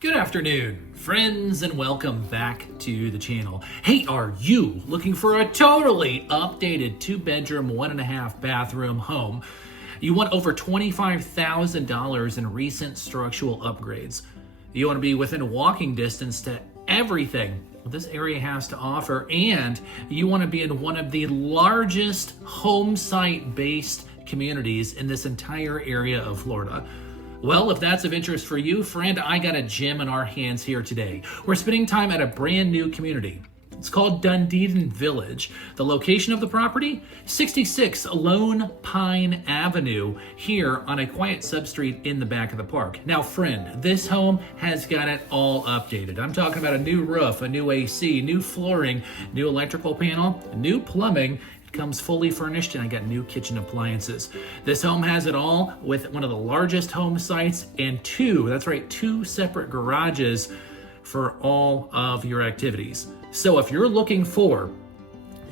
Good afternoon, friends, and welcome back to the channel. Hey, are you looking for a totally updated 2-bedroom, 1.5 bathroom home? You want over $25,000 in recent structural upgrades. You want to be within walking distance to everything this area has to offer, and you want to be in one of the largest home site based communities in this entire area of Florida. Well, if that's of interest for you, friend, I got a gem in our hands here today. We're spending time at a brand new community. It's called Dunedin Village. The location of the property, 66 Lone Pine Avenue, here on a quiet substreet in the back of the park. Now, friend, this home has got it all updated. I'm talking about a new roof, a new AC, new flooring, new electrical panel, new plumbing. It comes fully furnished, and I got new kitchen appliances. This home has it all with one of the largest home sites and two separate garages for all of your activities. So if you're looking for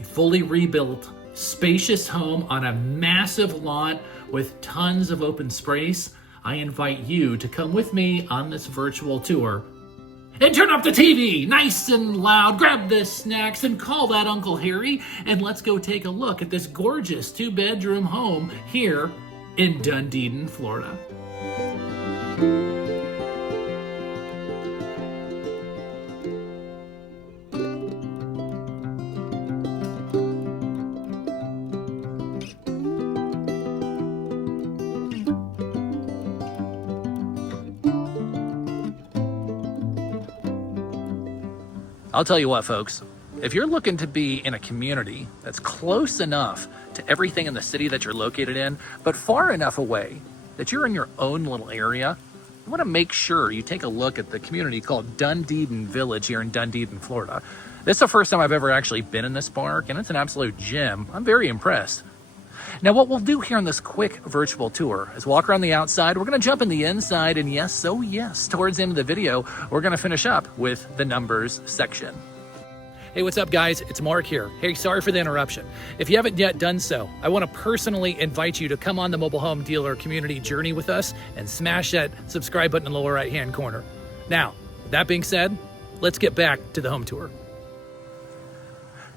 a fully rebuilt, spacious home on a massive lot with tons of open space, I invite you to come with me on this virtual tour. And turn up the TV nice and loud, grab the snacks, and call that Uncle Harry, and let's go take a look at this gorgeous 2-bedroom home here in Dunedin, Florida. I'll tell you what, folks, if you're looking to be in a community that's close enough to everything in the city that you're located in, but far enough away that you're in your own little area, you want to make sure you take a look at the community called Dunedin Village here in Dunedin, Florida. This is the first time I've ever actually been in this park, and it's an absolute gem. I'm very impressed. Now, what we'll do here on this quick virtual tour is walk around the outside. We're going to jump in the inside, and yes, towards the end of the video, we're going to finish up with the numbers section. Hey, what's up, guys? It's Mark here. Hey, sorry for the interruption. If you haven't yet done so, I want to personally invite you to come on the mobile home dealer community journey with us and smash that subscribe button in the lower right-hand corner. Now, that being said, let's get back to the home tour.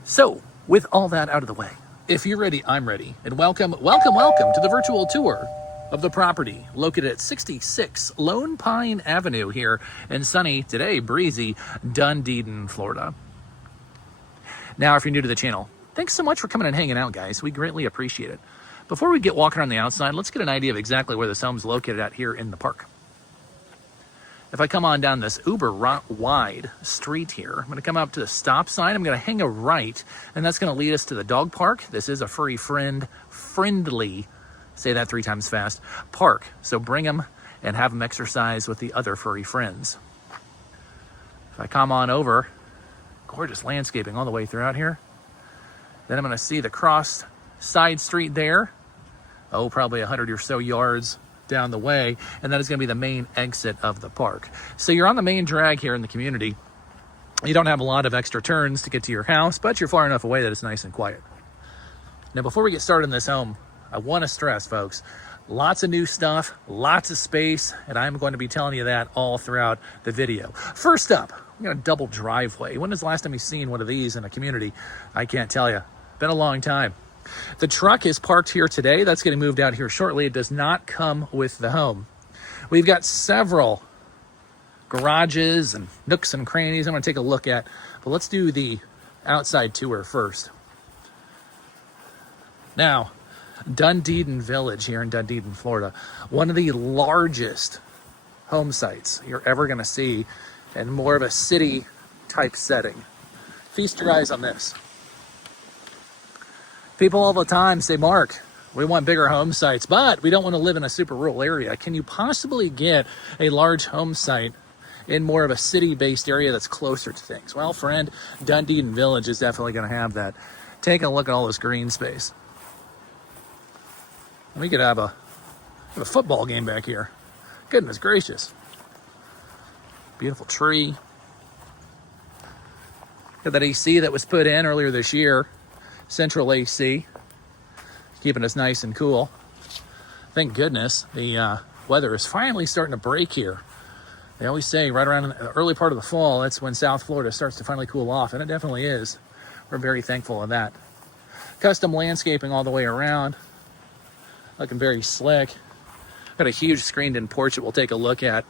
So, with all that out of the way, if you're ready, I'm ready. And welcome to the virtual tour of the property located at 66 Lone Pine Avenue here in sunny, today breezy, Dunedin, Florida. Now, if you're new to the channel, thanks so much for coming and hanging out, guys. We greatly appreciate it. Before we get walking around the outside, let's get an idea of exactly where this home's located at here in the park. If I come on down this uber wide street here, I'm going to come up to the stop sign. I'm going to hang a right, and that's going to lead us to the dog park. This is a friendly, say that 3 times fast, park. So bring them and have them exercise with the other furry friends. If I come on over, gorgeous landscaping all the way throughout here. Then I'm going to see the cross side street there. Oh, probably 100 or so yards down the way, and that is going to be the main exit of the park. So you're on the main drag here in the community. You don't have a lot of extra turns to get to your house, but you're far enough away that it's nice and quiet. Now, before we get started in this home, I want to stress, folks, lots of new stuff, lots of space, and I'm going to be telling you that all throughout the video. First up, we got a double driveway. When is the last time you've seen one of these in a community? I can't tell you. Been a long time. The truck is parked here today. That's getting moved out here shortly. It does not come with the home. We've got several garages and nooks and crannies I'm going to take a look at, but let's do the outside tour first. Now, Dunedin Village here in Dunedin, Florida, one of the largest home sites you're ever going to see in more of a city type setting. Feast your eyes on this. People all the time say, Mark, we want bigger home sites, but we don't want to live in a super rural area. Can you possibly get a large home site in more of a city-based area that's closer to things? Well, friend, Dunedin Village is definitely going to have that. Take a look at all this green space. We could have a football game back here. Goodness gracious. Beautiful tree. Got that AC that was put in earlier this year. Central AC, keeping us nice and cool. Thank goodness the weather is finally starting to break here. They always say right around the early part of the fall, that's when South Florida starts to finally cool off, and it definitely is. We're very thankful of that. Custom landscaping all the way around, looking very slick. Got a huge screened-in porch that we'll take a look at.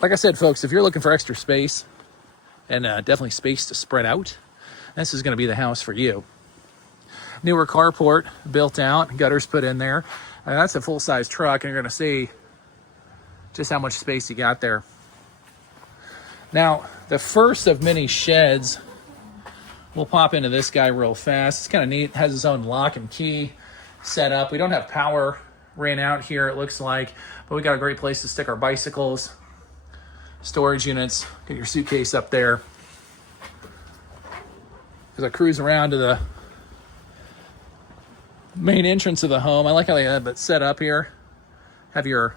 Like I said, folks, if you're looking for extra space and definitely space to spread out, this is going to be the house for you. Newer carport built out, gutters put in there. That's a full-size truck, and you're going to see just how much space you got there. Now, the first of many sheds, we'll pop into this guy real fast. It's kind of neat. It has its own lock and key set up. We don't have power ran out here, it looks like, but we got a great place to stick our bicycles. Storage units. Get your suitcase up there. As I cruise around to the main entrance of the home, I like how they have it set up here. Have your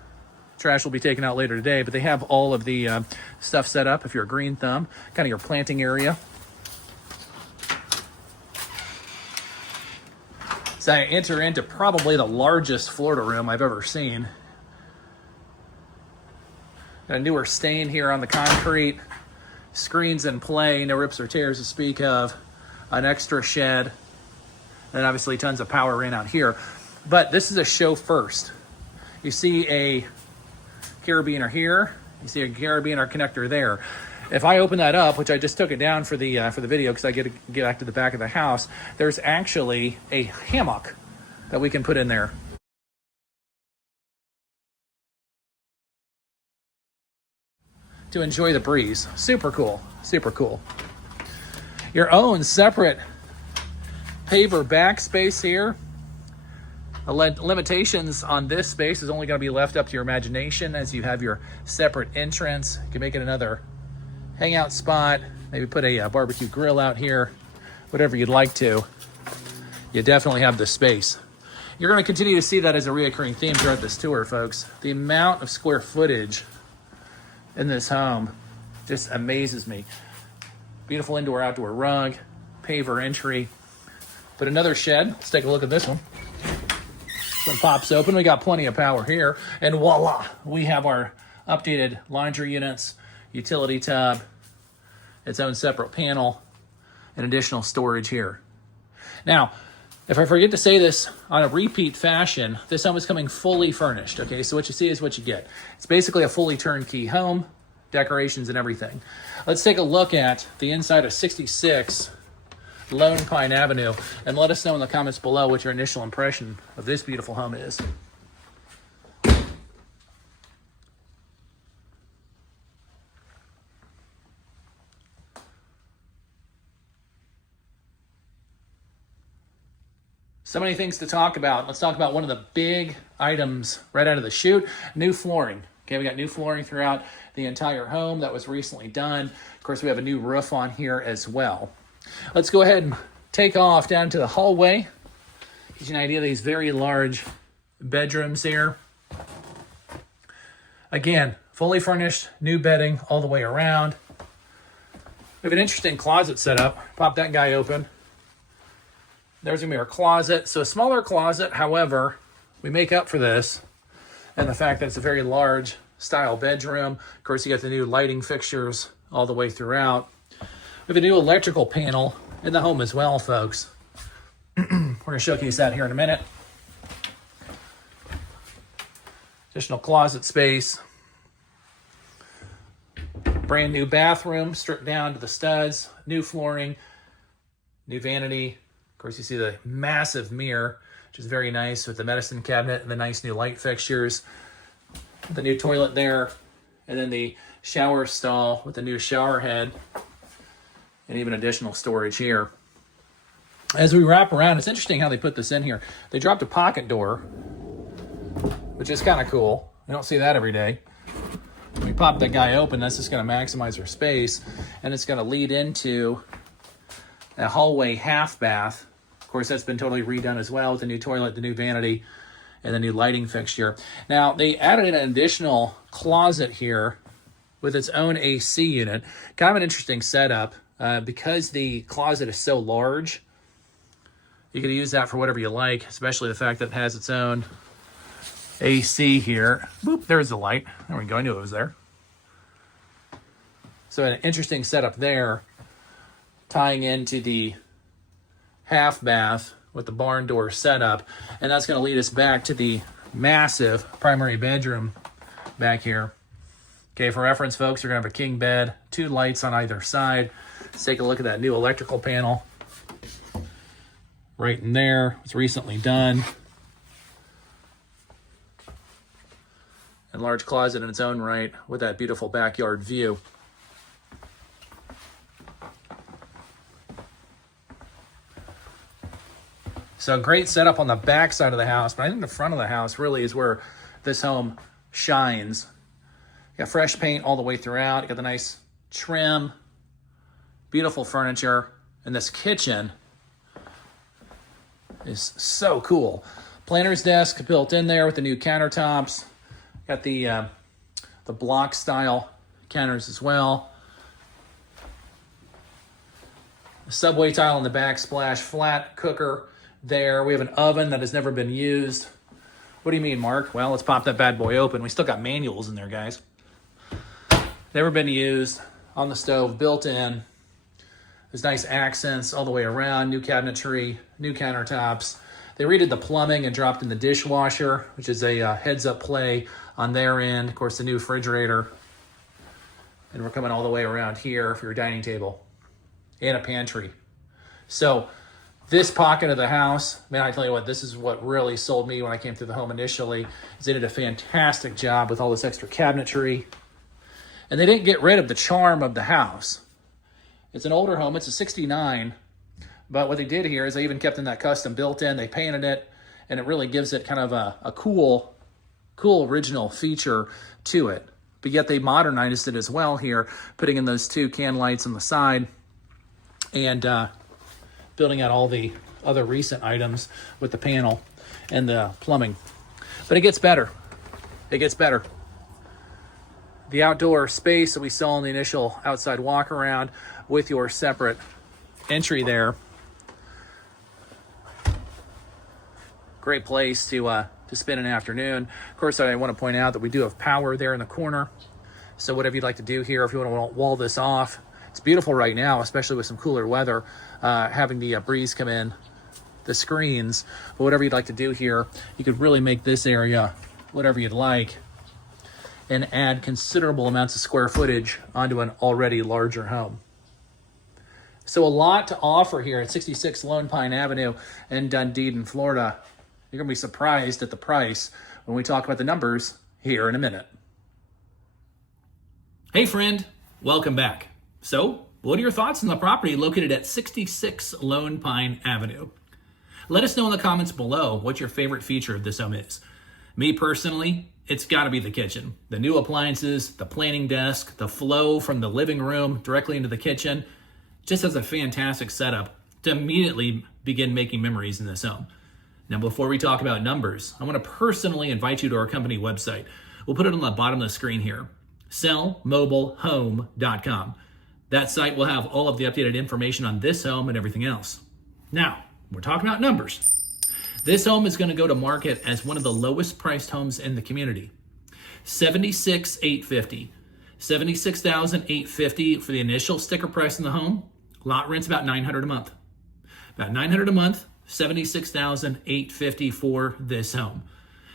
trash will be taken out later today, but they have all of the stuff set up if you're a green thumb. Kind of your planting area. So I enter into probably the largest Florida room I've ever seen. Got a newer stain here on the concrete. Screens in play, no rips or tears to speak of. An extra shed. And obviously tons of power ran out here. But this is a show first. You see a carabiner here. You see a carabiner connector there. If I open that up, which I just took it down for the video because I get to get back to the back of the house, there's actually a hammock that we can put in there. To enjoy the breeze. Super cool. Super cool. Your own separate paver backspace here. The limitations on this space is only going to be left up to your imagination as you have your separate entrance. You can make it another hangout spot, maybe put a barbecue grill out here, whatever you'd like to. You definitely have the space. You're going to continue to see that as a reoccurring theme throughout this tour, folks. The amount of square footage in this home just amazes me. Beautiful indoor-outdoor rug, paver entry. But another shed. Let's take a look at this one. This one pops open. We got plenty of power here. And voila, we have our updated laundry units, utility tub, its own separate panel, and additional storage here. Now, if I forget to say this on a repeat fashion, this home is coming fully furnished, okay? So what you see is what you get. It's basically a fully turnkey home, decorations and everything. Let's take a look at the inside of 66 Lone Pine Avenue, and let us know in the comments below what your initial impression of this beautiful home is. So many things to talk about. Let's talk about one of the big items right out of the chute, new flooring. Okay, we got new flooring throughout the entire home that was recently done. Of course, we have a new roof on here as well. Let's go ahead and take off down to the hallway. Gives you an idea of these very large bedrooms here. Again, fully furnished, new bedding all the way around. We have an interesting closet set up. Pop that guy open. There's gonna be our closet. So a smaller closet, however, we make up for this and the fact that it's a very large style bedroom. Of course, you got the new lighting fixtures all the way throughout. We have a new electrical panel in the home as well, folks. We're gonna showcase that here in a minute. Additional closet space. Brand new bathroom, stripped down to the studs, new flooring, new vanity. Of course, you see the massive mirror, which is very nice with the medicine cabinet and the nice new light fixtures. The new toilet there, and then the shower stall with the new shower head, and even additional storage here. As we wrap around, it's interesting how they put this in here. They dropped a pocket door, which is kind of cool. You don't see that every day. When we pop that guy open, that's just going to maximize our space, and it's going to lead into a hallway half bath. Of course, that's been totally redone as well with the new toilet, the new vanity, and the new lighting fixture. Now, they added an additional closet here with its own AC unit. Kind of an interesting setup. Because the closet is so large, you can use that for whatever you like, especially the fact that it has its own AC here. Boop, there's the light. There we go, I knew it was there. So an interesting setup there, tying into the half bath with the barn door setup. And that's going to lead us back to the massive primary bedroom back here. Okay, for reference, folks, you're going to have a king bed, 2 lights on either side. Let's take a look at that new electrical panel. Right in there, it's recently done. And large closet in its own right with that beautiful backyard view. So great setup on the back side of the house, but I think the front of the house really is where this home shines. You got fresh paint all the way throughout. You got the nice trim, beautiful furniture, and this kitchen is so cool. Planner's desk built in there with the new countertops. Got the block style counters as well. The subway tile in the backsplash, flat cooker there. We have an oven that has never been used. What do you mean, Mark? Well, let's pop that bad boy open. We still got manuals in there, guys. Never been used. On the stove, built in. There's nice accents all the way around. New cabinetry, new countertops. They redid the plumbing and dropped in the dishwasher, which is a heads-up play on their end. Of course, the new refrigerator. And we're coming all the way around here for your dining table. And a pantry. So this pocket of the house, man, I tell you what, this is what really sold me when I came through the home initially. Is they did a fantastic job with all this extra cabinetry. And they didn't get rid of the charm of the house. It's an older home, it's a 69. But what they did here is they even kept in that custom built-in. They painted it, and it really gives it kind of a cool original feature to it. But yet they modernized it as well here, putting in those 2 can lights on the side and building out all the other recent items with the panel and the plumbing. But it gets better. It gets better. The outdoor space that we saw in the initial outside walk around with your separate entry there. Great place to spend an afternoon. Of course, I want to point out that we do have power there in the corner. So whatever you'd like to do here, if you want to wall this off, it's beautiful right now, especially with some cooler weather, having the breeze come in the screens. But whatever you'd like to do here, you could really make this area whatever you'd like and add considerable amounts of square footage onto an already larger home. So a lot to offer here at 66 Lone Pine Avenue in Dunedin, Florida. You're going to be surprised at the price when we talk about the numbers here in a minute. Hey friend, welcome back. So, what are your thoughts on the property located at 66 Lone Pine Avenue? Let us know in the comments below what your favorite feature of this home is. Me personally, it's got to be the kitchen. The new appliances, the planning desk, the flow from the living room directly into the kitchen. Just has a fantastic setup to immediately begin making memories in this home. Now, before we talk about numbers, I want to personally invite you to our company website. We'll put it on the bottom of the screen here, sellmobilehome.com. That site will have all of the updated information on this home and everything else. Now, we're talking about numbers. This home is going to go to market as one of the lowest priced homes in the community. $76,850. $76,850 for the initial sticker price in the home. Lot rent's about $900 a month. About $900 a month, $76,850 for this home.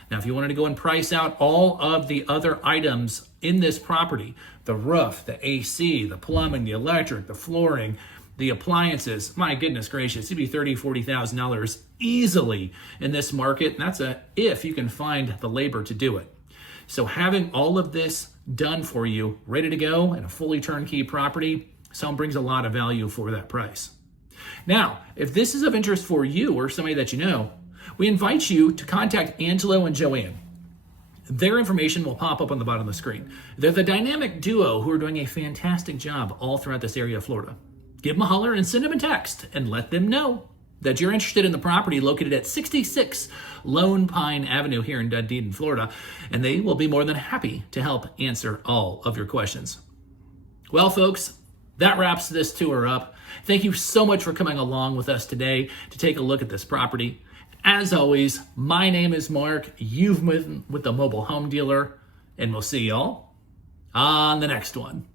Now, if you wanted to go and price out all of the other items in this property, the roof, the AC, the plumbing, the electric, the flooring, the appliances, my goodness gracious, it'd be $30,000, $40,000 easily in this market. And that's if you can find the labor to do it. So having all of this done for you, ready to go, and a fully turnkey property, this home brings a lot of value for that price. Now, if this is of interest for you or somebody that you know, we invite you to contact Angelo and Joanne. Their information will pop up on the bottom of the screen. They're the dynamic duo who are doing a fantastic job all throughout this area of Florida. Give them a holler and send them a text and let them know that you're interested in the property located at 66 Lone Pine Avenue here in Dunedin, Florida, and they will be more than happy to help answer all of your questions. Well, folks, that wraps this tour up. Thank you so much for coming along with us today to take a look at this property. As always, my name is Mark. You've been with the Mobile Home Dealer, and we'll see y'all on the next one.